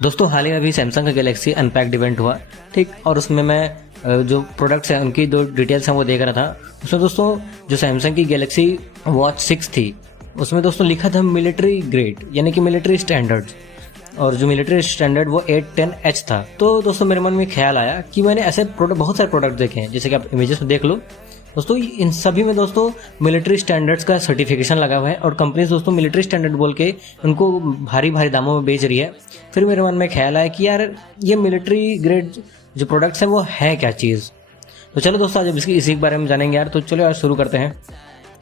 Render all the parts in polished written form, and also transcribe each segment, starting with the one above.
दोस्तों हाल ही में अभी सैमसंग का गैलेक्सी अनपैक्ड इवेंट हुआ, ठीक। और उसमें मैं जो प्रोडक्ट्स हैं उनकी जो डिटेल्स हैं वो देख रहा था। उसमें दोस्तों जो सैमसंग की गैलेक्सी वॉच 6 थी उसमें दोस्तों लिखा था मिलिट्री ग्रेड यानी कि मिलिट्री स्टैंडर्ड्स, और जो मिलिट्री स्टैंडर्ड वो 810H था। तो दोस्तों मेरे मन में ख्याल आया कि मैंने ऐसे प्रोडक्ट बहुत सारे प्रोडक्ट देखे हैं, जैसे कि आप इमेजेस में देख लो दोस्तों, इन सभी में दोस्तों मिलिट्री स्टैंडर्ड्स का सर्टिफिकेशन लगा हुआ है और कंपनीज दोस्तों मिलिट्री स्टैंडर्ड बोल के उनको भारी भारी दामों में बेच रही है। फिर मेरे मन में ख्याल आया कि यार ये मिलिट्री ग्रेड जो प्रोडक्ट्स हैं वो है क्या चीज़। तो चलो दोस्तों आज इसी के बारे में जानेंगे यार। तो चलो यार शुरू करते हैं।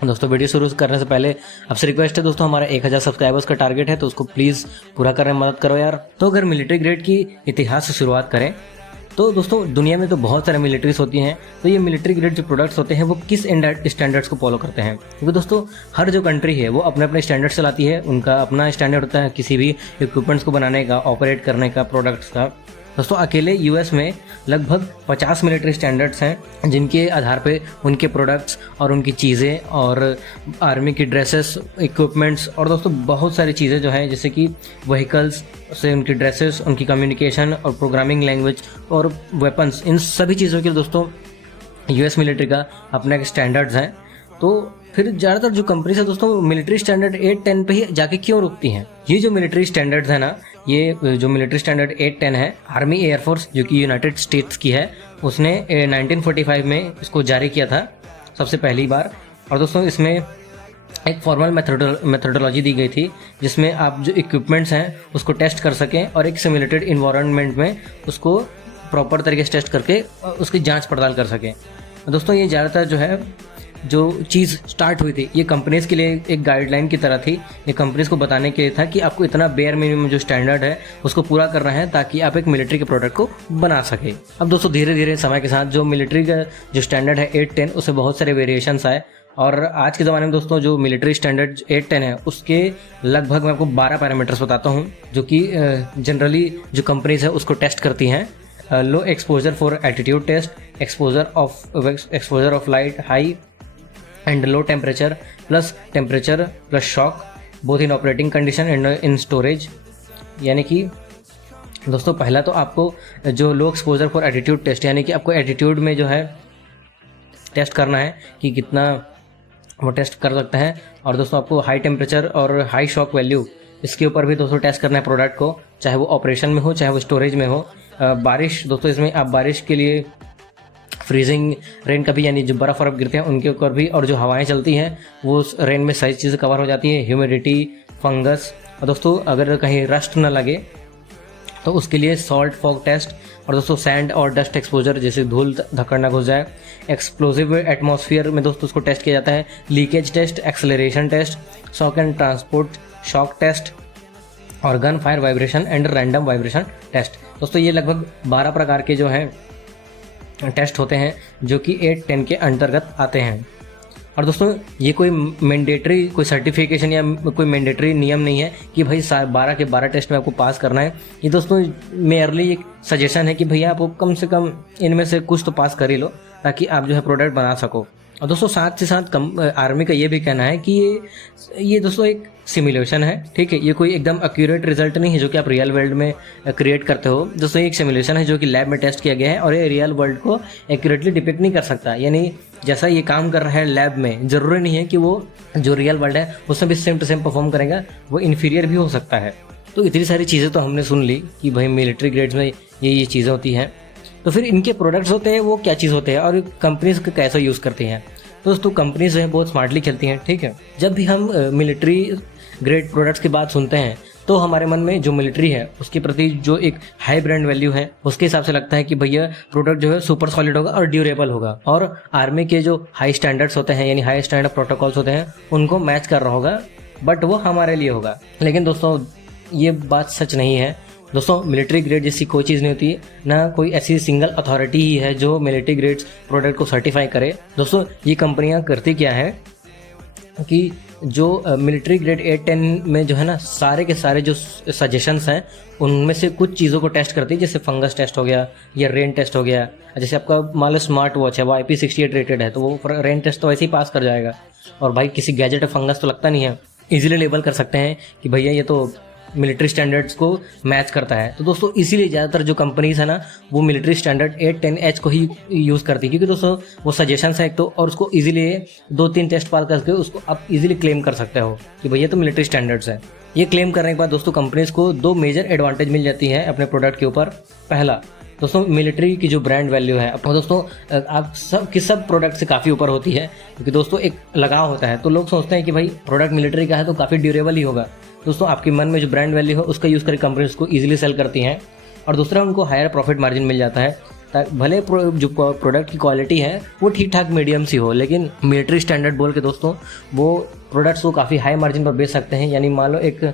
दोस्तों वीडियो शुरू करने से पहले आपसे रिक्वेस्ट है दोस्तों, हमारा 1000 सब्सक्राइबर्स का टारगेट है तो उसको प्लीज़ पूरा करने में मदद करो यार। तो अगर मिलिट्री ग्रेड की इतिहास से शुरुआत करें तो दोस्तों दुनिया में तो बहुत सारे मिलिट्रीज होती हैं, तो ये मिलिट्री ग्रेड जो प्रोडक्ट्स होते हैं वो किस स्टैंडर्ड्स को फॉलो करते हैं, क्योंकि दोस्तों हर जो कंट्री है वो अपने अपने स्टैंडर्ड्स चलाती है। उनका अपना स्टैंडर्ड होता है किसी भी इक्विपमेंट्स को बनाने का, ऑपरेट करने का, प्रोडक्ट्स का। दोस्तों अकेले यूएस में लगभग 50 मिलिट्री स्टैंडर्ड्स हैं जिनके आधार पे उनके प्रोडक्ट्स और उनकी चीज़ें और आर्मी की ड्रेसेस, इक्विपमेंट्स और दोस्तों बहुत सारी चीज़ें जो हैं जैसे कि व्हीकल्स से उनकी ड्रेसेस, उनकी कम्युनिकेशन और प्रोग्रामिंग लैंग्वेज और वेपन्स, इन सभी चीज़ों के दोस्तों यूएस मिलिट्री का अपना एक स्टैंडर्ड्स हैं। तो फिर ज़्यादातर जो कंपनीज है दोस्तों मिलिट्री स्टैंडर्ड 810 पे ही जाके क्यों रुकती हैं। ये जो मिलिट्री स्टैंडर्ड्स है ना, ये जो मिलिट्री स्टैंडर्ड 810 है, आर्मी एयरफोर्स जो कि यूनाइटेड स्टेट्स की है उसने 1945 में इसको जारी किया था सबसे पहली बार। और दोस्तों इसमें एक फॉर्मल मेथोडोलॉजी दी गई थी जिसमें आप जो इक्विपमेंट्स हैं उसको टेस्ट कर सकें और एक सिमुलेटेड इन्वायरमेंट में उसको प्रॉपर तरीके से टेस्ट करके उसकी जांच पड़ताल कर सकें। दोस्तों ये ज़्यादातर जो है जो चीज़ स्टार्ट हुई थी ये कंपनीज के लिए एक गाइडलाइन की तरह थी। ये कंपनीज को बताने के लिए था कि आपको इतना बेयर मिनिमम जो स्टैंडर्ड है उसको पूरा करना है ताकि आप एक मिलिट्री के प्रोडक्ट को बना सके। अब दोस्तों धीरे धीरे समय के साथ जो मिलिट्री का जो स्टैंडर्ड है 810 उससे बहुत सारे वेरिएशंस आए और आज के ज़माने में दोस्तों जो मिलिट्री स्टैंडर्ड 810 है उसके लगभग मैं आपको 12 पैरामीटर्स बताता हूँ जो कि जनरली जो कंपनीज है उसको टेस्ट करती हैं। Low exposure for attitude test, exposure of light high and low temperature plus shock both in operating condition and in storage. यानी कि दोस्तों पहला तो आपको जो low exposure for attitude test यानी कि आपको एटीट्यूड में जो है टेस्ट करना है कि कितना वो टेस्ट कर सकते हैं। और दोस्तों आपको हाई टेम्परेचर और हाई शॉक वैल्यू इसके ऊपर भी दोस्तों टेस्ट करना है प्रोडक्ट को, चाहे वो ऑपरेशन में हो चाहे वो स्टोरेज में हो। बारिश दोस्तों इसमें आप बारिश के लिए फ्रीजिंग रेन का भी यानी जो बर्फ़ गिरते हैं उनके ऊपर भी, और जो हवाएं चलती हैं वो रेन में सारी चीज़ें कवर हो जाती है, ह्यूमिडिटी, फंगस। और दोस्तों अगर कहीं रस्ट ना लगे तो उसके लिए सॉल्ट फॉग टेस्ट, और दोस्तों सैंड और डस्ट एक्सपोजर जैसे धूल धक्कड़ ना घुस जाए। एक्सप्लोजिव एटमॉस्फेयर में दोस्तों उसको टेस्ट किया जाता है, leakage test, acceleration test, shock and transport shock test और gun fire vibration and random vibration test. दोस्तों ये लगभग 12 प्रकार के जो हैं टेस्ट होते हैं जो कि 810 के अंतर्गत आते हैं। और दोस्तों ये कोई मैंडेटरी कोई सर्टिफिकेशन या कोई मैंडेटरी नियम नहीं है कि भाई 12 के 12 टेस्ट में आपको पास करना है। ये दोस्तों मेयरली एक सजेशन है कि भैया आपको कम से कम इनमें से कुछ तो पास कर ही लो ताकि आप जो है प्रोडक्ट बना सको। और दोस्तों साथ से साथ आर्मी का ये भी कहना है कि ये दोस्तों एक सिमुलेशन है, ठीक है। ये कोई एकदम एक्यूरेट रिजल्ट नहीं है जो कि आप रियल वर्ल्ड में क्रिएट करते हो। दोस्तों ये एक सिमुलेशन है जो कि लैब में टेस्ट किया गया है और ये रियल वर्ल्ड को एक्यूरेटली डिपिक्ट नहीं कर सकता। यानी जैसा ये काम कर रहा है लैब में, ज़रूरी नहीं है कि वो जो रियल वर्ल्ड है उसमें भी सेम टू सेम परफॉर्म करेगा, वो इन्फीरियर भी हो सकता है। तो इतनी सारी चीज़ें तो हमने सुन ली कि भाई मिलिट्री ग्रेड्स में ये चीज़ें होती हैं। तो फिर इनके प्रोडक्ट्स होते हैं वो क्या चीज़ होते हैं और कंपनीज को कैसे यूज़ करती हैं। दोस्तों कंपनीज जो है बहुत स्मार्टली खेलती हैं, ठीक है। जब भी हम मिलिट्री ग्रेड प्रोडक्ट्स की बात सुनते हैं तो हमारे मन में जो मिलिट्री है उसके प्रति जो एक हाई ब्रांड वैल्यू है उसके हिसाब से लगता है कि भैया प्रोडक्ट जो है सुपर सॉलिड होगा और ड्यूरेबल होगा, और आर्मी के जो हाई स्टैंडर्ड्स होते हैं यानी हाई स्टैंडर्ड प्रोटोकॉल्स होते हैं उनको मैच कर रहा होगा, बट वो हमारे लिए होगा। लेकिन दोस्तों ये बात सच नहीं है। दोस्तों मिलिट्री ग्रेड जैसी कोई चीज़ नहीं होती, ना कोई ऐसी सिंगल अथॉरिटी ही है जो मिलिट्री ग्रेड्स प्रोडक्ट को सर्टिफाई करे। दोस्तों ये कंपनियां करती क्या है कि जो मिलिट्री ग्रेड 810 में जो है ना सारे के सारे जो सजेशंस हैं उनमें से कुछ चीज़ों को टेस्ट करती है, जैसे फंगस टेस्ट हो गया या रेन टेस्ट हो गया। जैसे आपका मान लो स्मार्ट वॉच है वो IP68 रेटेड है तो वो रेन टेस्ट तो वैसे ही पास कर जाएगा, और भाई किसी गैजेट में फंगस तो लगता नहीं है। इजीली लेबल कर सकते हैं कि भैया ये तो मिलिट्री स्टैंडर्ड्स को मैच करता है। तो दोस्तों इसीलिए ज़्यादातर जो कंपनीज है ना वो मिलिट्री स्टैंडर्ड 810H को ही यूज़ करती है, क्योंकि दोस्तों वो सजेशंस है एक तो, और उसको इजीली 2-3 टेस्ट पास करके उसको आप इजीली क्लेम कर सकते हो कि भैया तो मिलिट्री स्टैंडर्ड्स है। ये क्लेम करने के बाद दोस्तों कंपनीज को 2 मेजर एडवांटेज मिल जाती है अपने प्रोडक्ट के ऊपर। पहला दोस्तों मिलिट्री की जो ब्रांड वैल्यू है अब दोस्तों आप सब प्रोडक्ट से काफ़ी ऊपर होती है, क्योंकि दोस्तों एक लगाव होता है। तो लोग सोचते हैं कि भाई प्रोडक्ट मिलिट्री का है तो काफ़ी ड्यूरेबल ही होगा। दोस्तों आपके मन में जो ब्रांड वैल्यू है उसका यूज़ करके कंपनी उसको ईजिली सेल करती हैं, और दूसरा उनको हायर प्रॉफिट मार्जिन मिल जाता है। भले जो प्रोडक्ट की क्वालिटी है वो ठीक ठाक मीडियम सी हो, लेकिन मिलिट्री स्टैंडर्ड बोल के दोस्तों वो प्रोडक्ट्स को काफ़ी हाई मार्जिन पर बेच सकते हैं। यानी मान लो एक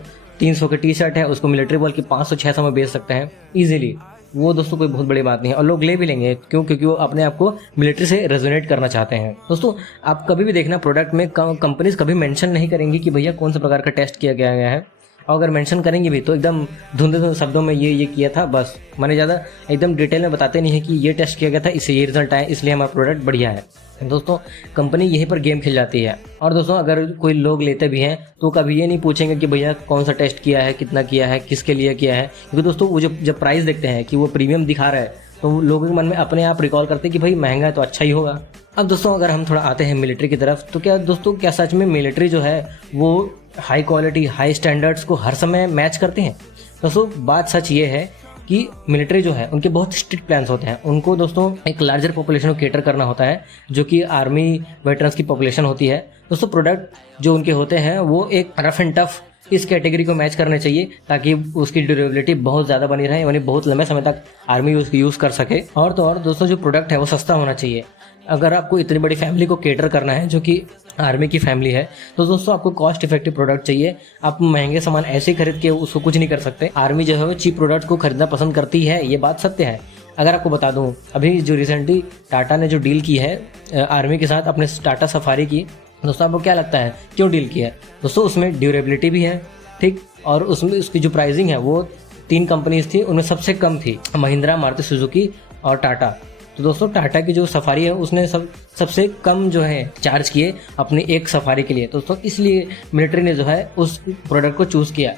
300 की टी शर्ट है, उसको मिलिट्री बोल के 500-600 में बेच सकते हैं ईजिली। वो दोस्तों कोई बहुत बड़ी बात नहीं है, और लोग ले भी लेंगे क्योंकि वो अपने आप को मिलिट्री से रेजोनेट करना चाहते हैं। दोस्तों आप कभी भी देखना प्रोडक्ट में कंपनीज कभी मेंशन नहीं करेंगी कि भैया कौन सा प्रकार का टेस्ट किया गया है, और अगर मेंशन करेंगे भी तो एकदम धुंधले शब्दों में ये किया था बस, माने ज़्यादा एकदम डिटेल में बताते नहीं है कि ये टेस्ट किया गया था, इससे ये रिजल्ट आया, इसलिए हमारा प्रोडक्ट बढ़िया है। दोस्तों कंपनी यहीं पर गेम खेल जाती है। और दोस्तों अगर कोई लोग लेते भी हैं तो कभी ये नहीं पूछेंगे कि भैया कौन सा टेस्ट किया है, कितना किया है, किसके लिए किया है, क्योंकि दोस्तों वो जब प्राइस देखते हैं कि वो प्रीमियम दिखा रहा है तो लोगों के मन में अपने आप रिकॉल करते हैं कि भाई महंगा है तो अच्छा ही होगा। अब दोस्तों अगर हम थोड़ा आते हैं मिलिट्री की तरफ, तो क्या सच में मिलिट्री जो है वो हाई क्वालिटी हाई स्टैंडर्ड्स को हर समय मैच करते हैं? दोस्तों बात सच ये है कि मिलिट्री जो है उनके बहुत स्ट्रिक्ट प्लान्स होते हैं। उनको दोस्तों एक लार्जर पॉपुलेशन को केटर करना होता है, जो कि आर्मी वेटरन्स की पॉपुलेशन होती है। दोस्तों प्रोडक्ट जो उनके होते हैं वो एक रफ एंड टफ इस कैटेगरी को मैच करने चाहिए, ताकि उसकी ड्यूरेबिलिटी बहुत ज़्यादा बनी रहे, यानी बहुत लंबे समय तक आर्मी यूज़ कर सके। और तो और दोस्तों जो प्रोडक्ट है वो सस्ता होना चाहिए। अगर आपको इतनी बड़ी फैमिली को केटर करना है जो कि आर्मी की फैमिली है, तो दोस्तों आपको कॉस्ट इफेक्टिव प्रोडक्ट चाहिए। आप महंगे सामान ऐसे खरीद के उसको कुछ नहीं कर सकते। आर्मी जो है वो चीप प्रोडक्ट को खरीदना पसंद करती है, ये बात सत्य है। अगर आपको बता दूं अभी जो रिसेंटली टाटा ने जो डील की है आर्मी के साथ अपने टाटा सफारी की, दोस्तों आपको क्या लगता है क्यों डील किया है? दोस्तों उसमें ड्यूरेबिलिटी भी है, ठीक, और उसमें उसकी जो प्राइसिंग है वो 3 कंपनीज थी, उनमें सबसे कम थी महिंद्रा, मारुति सुजुकी और टाटा। तो दोस्तों टाटा की जो सफारी है उसने सबसे कम जो है चार्ज किए अपनी एक सफारी के लिए। दोस्तों इसलिए मिलिट्री ने जो है उस प्रोडक्ट को चूज़ किया,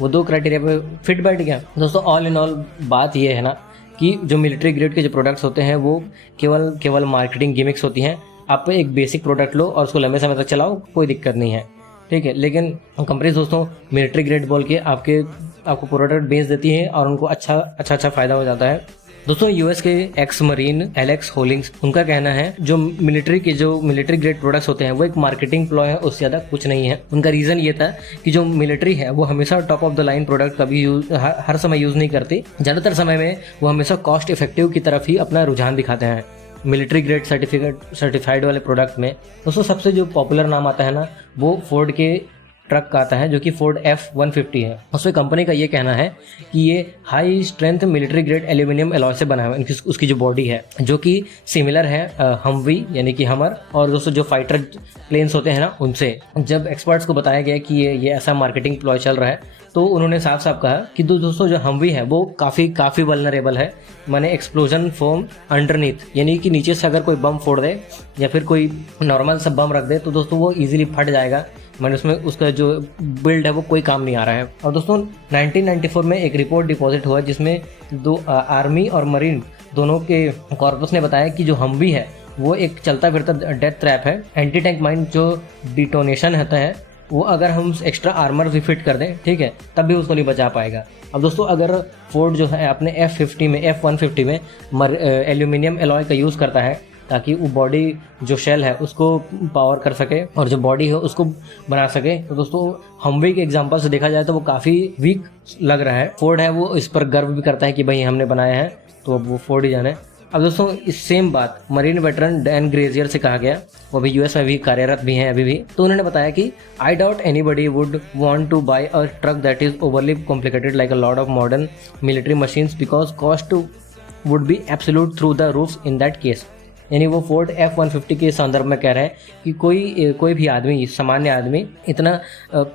वो 2 क्राइटेरिया पे फिट बैठ गया। दोस्तों ऑल इन ऑल बात ये है ना कि जो मिलिट्री ग्रेड के जो प्रोडक्ट्स होते हैं वो केवल मार्केटिंग गिमिक्स होती हैं। आप एक बेसिक प्रोडक्ट लो और उसको लंबे समय तक चलाओ, कोई दिक्कत नहीं है, ठीक है। लेकिन कंपनीज दोस्तों मिलिट्री ग्रेड बोल के आपको प्रोडक्ट बेच देती है और उनको अच्छा फ़ायदा हो जाता है। दोस्तों यूएस के एक्स मरीन एलेक्स होलिंग्स, उनका कहना है जो मिलिट्री ग्रेड प्रोडक्ट्स होते हैं वो एक मार्केटिंग प्लॉय है, उससे ज़्यादा कुछ नहीं है। उनका रीज़न ये था कि जो मिलिट्री है वो हमेशा top of the line product कभी हर समय यूज़ नहीं करती। ज़्यादातर समय में वो हमेशा कॉस्ट इफेक्टिव की तरफ ही अपना रुझान दिखाते हैं मिलिट्री ग्रेड सर्टिफाइड वाले प्रोडक्ट में। दोस्तों सबसे जो पॉपुलर नाम आता है ना वो फोर्ड के ट्रक का आता है, जो कि फोर्ड F-150 है। उसमें कंपनी का ये कहना है कि ये high strength military grade aluminium alloy से बना है। उसकी जो बॉडी है जो कि सिमिलर है हमवी यानी कि हमर और दोस्तों जो फाइटर प्लेन्स होते हैं ना उनसे। जब एक्सपर्ट्स को बताया गया कि ये ऐसा मार्केटिंग प्लॉय चल रहा है तो उन्होंने साफ साफ कहा कि दोस्तों जो हमवी है वो काफ़ी वल्नरेबल है, माने एक्सप्लोजन फोम अंडरनीथ, यानी कि नीचे से अगर कोई बम फोड़ दे या फिर कोई नॉर्मल सा बम रख दे तो दोस्तों वो इजीली फट जाएगा, मैंने उसमें उसका जो बिल्ड है वो कोई काम नहीं आ रहा है। और दोस्तों 1994 में एक रिपोर्ट डिपॉजिट हुआ जिसमें 2 आर्मी और मरीन दोनों के कॉर्पस ने बताया कि जो हमवी है वो एक चलता फिरता डेथ ट्रैप है। एंटी टैंक माइन जो डिटोनेशन होता है वो अगर हम एक्स्ट्रा आर्मर भी फिट कर दें, ठीक है, तब भी उसको नहीं बचा पाएगा। अब दोस्तों अगर फोर्ड जो है अपने F-150 में एल्यूमिनियम एलॉय का यूज़ करता है ताकि वो बॉडी जो शेल है उसको पावर कर सके और जो बॉडी है उसको बना सके, तो दोस्तों हमवी के एग्जांपल से देखा जाए तो वो काफ़ी वीक लग रहा है। फोर्ड है वो इस पर गर्व भी करता है कि भाई हमने बनाया है, तो अब वो फोर्ड ही जाने। अब दोस्तों इस सेम बात मरीन वेटरन डैन ग्रेजियर से कहा गया, वो भी यूएस में भी कार्यरत भी हैं अभी भी। तो उन्होंने बताया कि I doubt anybody would want to buy a truck that is overly complicated like a lot of modern military machines because cost would be absolute through the roof in that case. यानी वो Ford F-150 के संदर्भ में कह रहे हैं कि कोई भी आदमी, सामान्य आदमी इतना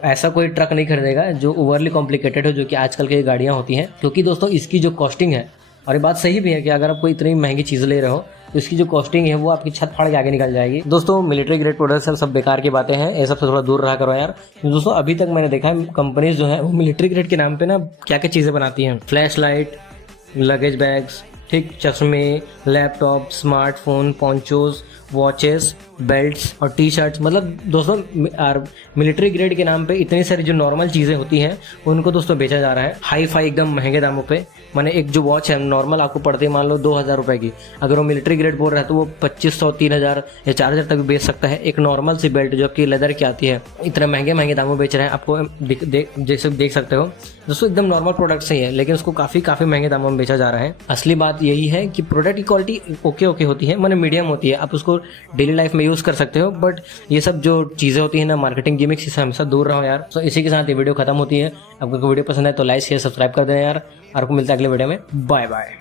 ऐसा कोई ट्रक नहीं खरीदेगा जो ओवरली कॉम्प्लिकेटेड हो, जो कि आजकल की गाड़ियाँ होती हैं, क्योंकि दोस्तों इसकी जो कॉस्टिंग है, और ये बात सही भी है कि अगर आप कोई इतनी महंगी चीज़ ले रहे हो तो इसकी जो कॉस्टिंग है वो आपकी छत फाड़ के आगे निकल जाएगी। दोस्तों मिलिट्री ग्रेड प्रोडक्ट्स सब बेकार की बातें हैं, ये सब से थोड़ा दूर रहा करो यार। तो दोस्तों अभी तक मैंने देखा है कंपनीज जो है वो मिलिट्री ग्रेड के नाम पे ना क्या क्या चीज़ें बनाती हैं, फ्लैश लाइट, लगेज बैग्स, ठीक, चश्मे, लैपटॉप, स्मार्टफोन, पॉन्चोज, वॉचेस, बेल्ट्स और टी शर्ट्स। मतलब दोस्तों मिलिट्री ग्रेड के नाम पे इतनी सारी जो नॉर्मल चीज़ें होती हैं उनको दोस्तों बेचा जा रहा है हाई फाई एकदम महंगे दामों पे। मैंने एक जो वॉच है नॉर्मल आपको पड़ती है मान लो 2000 रुपए की, अगर वो मिलिट्री ग्रेड बोल रहा है तो वो 2500, 3000 या 4000 तक भी बेच सकता है। एक नॉर्मल सी बेल्ट जो कि लेदर की आती है इतने महंगे महंगे दामों बेच रहे हैं, आपको जैसे देख सकते हो दोस्तों एकदम नॉर्मल प्रोडक्ट्स ही है, लेकिन उसको काफ़ी महंगे दामों में बेचा जा रहा है। असली बात यही है कि प्रोडक्ट की क्वालिटी ओके होती है, मैंने मीडियम होती है, आप उसको डेली लाइफ में यूज़ कर सकते हो, बट ये सब जो चीज़ें होती है ना मार्केटिंग गिमिक्स, इससे हमेशा दूर रहो यार। तो इसी के साथ ये वीडियो खत्म होती है। आपको वीडियो पसंद है तो लाइक शेयर सब्सक्राइब कर देना यार, और आपको मिलता है अगले वीडियो में। Bye bye.